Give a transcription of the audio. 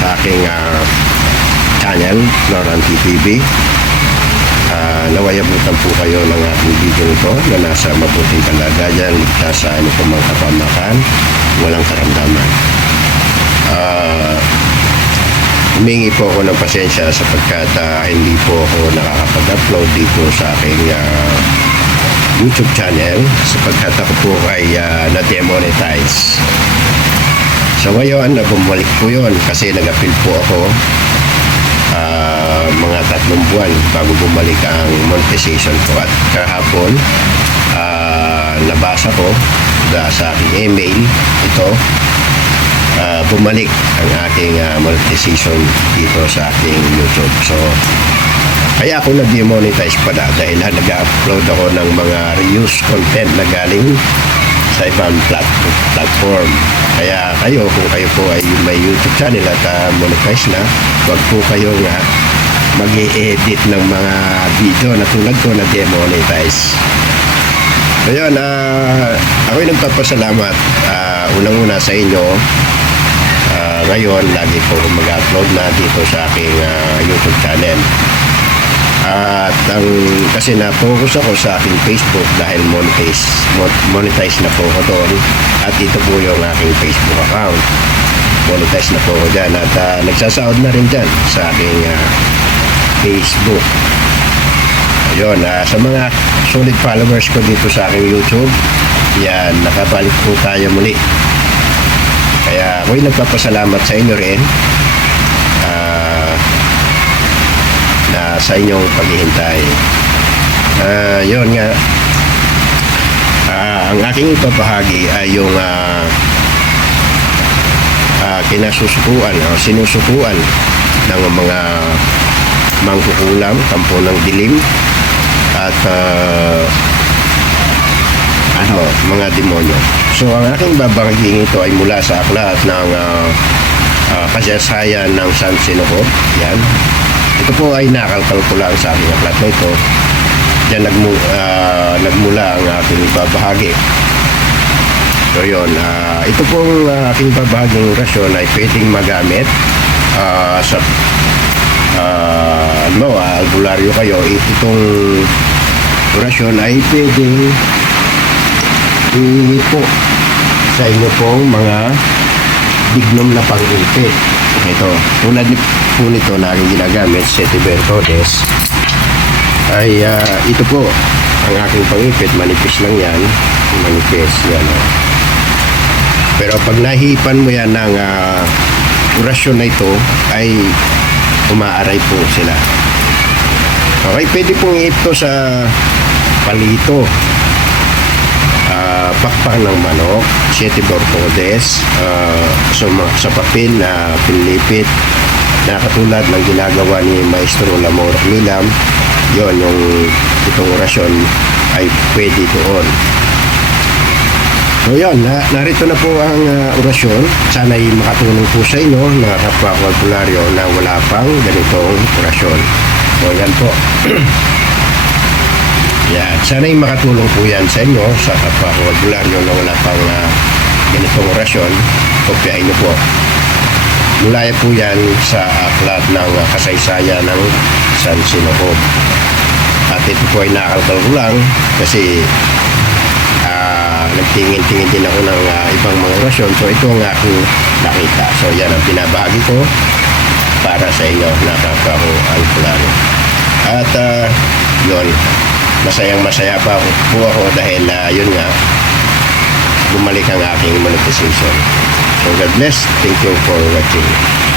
aking ah, channel, Loran TV. Uh, nawayabutan po kayo ng aking video nito na nasa mabuting kalagayan, ligtas sa ano po mga kapamakan, walang karamdaman. Ah, humingi po ako ng pasensya sapagkat ah, hindi po ako nakakapag-upload dito sa aking ah, YouTube channel sapagkat ako po ay ah, na-demonetize. So ngayon, bumalik po yun kasi nag-appeal po ako ah, mga tatlong buwan bago bumalik ang monetization ko. At kahapon, ah, nabasa ko da- sa aking email ito, ah, bumalik ang aking ah, monetization dito sa aking YouTube. So, kaya ako na-demonetize pala dahil ah, nag-upload ako ng mga reuse content na galing sa plat- platform. Kaya kayo, kung kayo po ay may YouTube channel at ah, monetize na, huwag po kayo nga mag edit ng mga video na tulad ko na demonetize. So yun, ah, ako'y nagpapasalamat ah, unang-una sa inyo Ah, ngayon, lagi po mag-upload na dito sa aking ah, YouTube channel. At ang kasi na-focus ako sa aking Facebook dahil monetize, mon- monetize na po ako doon. At ito po yung aking Facebook account. Monetize na po ako dyan. At ah, nagsasahod na rin dyan sa aking ah, Facebook. Ayun, ah, sa mga solid followers ko dito sa aking YouTube, yan, nakabalik po tayo muli. Kaya ako'y nagpapasalamat sa inyo rin ah, na sa inyong paghihintay. Ah, yun nga, ah, ang aking ipapahagi ay yung ah, ah, kinasusukuan o sinusukuan ng mga mangkukulam, kampo ng dilim at ah, ano, mga demonyo. So, ang aking babangiging ito ay mula sa aklat ng uh, uh, kasaysayan ng San Sinoco. Yan. Ito po ay nakalkal ko lang sa aking aklat na ito. Diyan nagmu, ah, nagmula ang aking babahagi. So, yun. ah, ito pong ah, aking babahaging rasyon ay pwedeng magamit ah, sa uh, ano, albularyo kayo. Itong orasyon ay pwedeng hihingi sa inyo pong mga dignom na pang-ipit. Ito, tulad po nito na aking ginagamit, Setiver Todes, ay ah, ito po, ang aking pang-ipit, manipis lang yan, manipis, yan. oh. Pero pag nahipan mo yan ng ah, orasyon na ito, ay umaaray po sila. Okay, pwede pong ito sa palito, ah, pakpak ng manok, siete borpodes, uh, sa, sa papel na pinlipit na katulad ng ginagawa ni Maestro Lamor Milam, yon yung itong orasyon ay pwede doon. So yan, na, narito na po ang ah, orasyon. Sana'y makatulong po sa inyo, mga kapwa ko albularyo, na wala pang ganitong orasyon. So yan po. Yan. Sana'y makatulong po yan sa inyo sa kapwa ko albularyo na wala pang ah, ganitong orasyon. Kopyain niyo po. Mula po yan sa aklat ng kasaysayan ng San Sinocob. At ito po ay nakalkal ko lang kasi ah, nagtingin-tingin din ako ng ah, ibang mga orasyon. So ito ang aking nakita. So yan ang pinabahagi ko para sa inyo na kapwa ko albularyo. At ah, yun, masayang masaya pa po ako dahil ah, yun nga, bumalik ang aking monetization. So God bless. Thank you for watching.